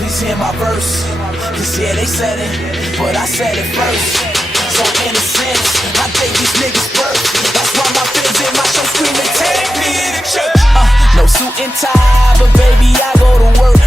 please hear my verse. Cause yeah, they said it, but I said it first. So in a sense, I gave these niggas birth. That's why my fans in my show screaming, take me to church. No suit and tie, but baby, I go to work.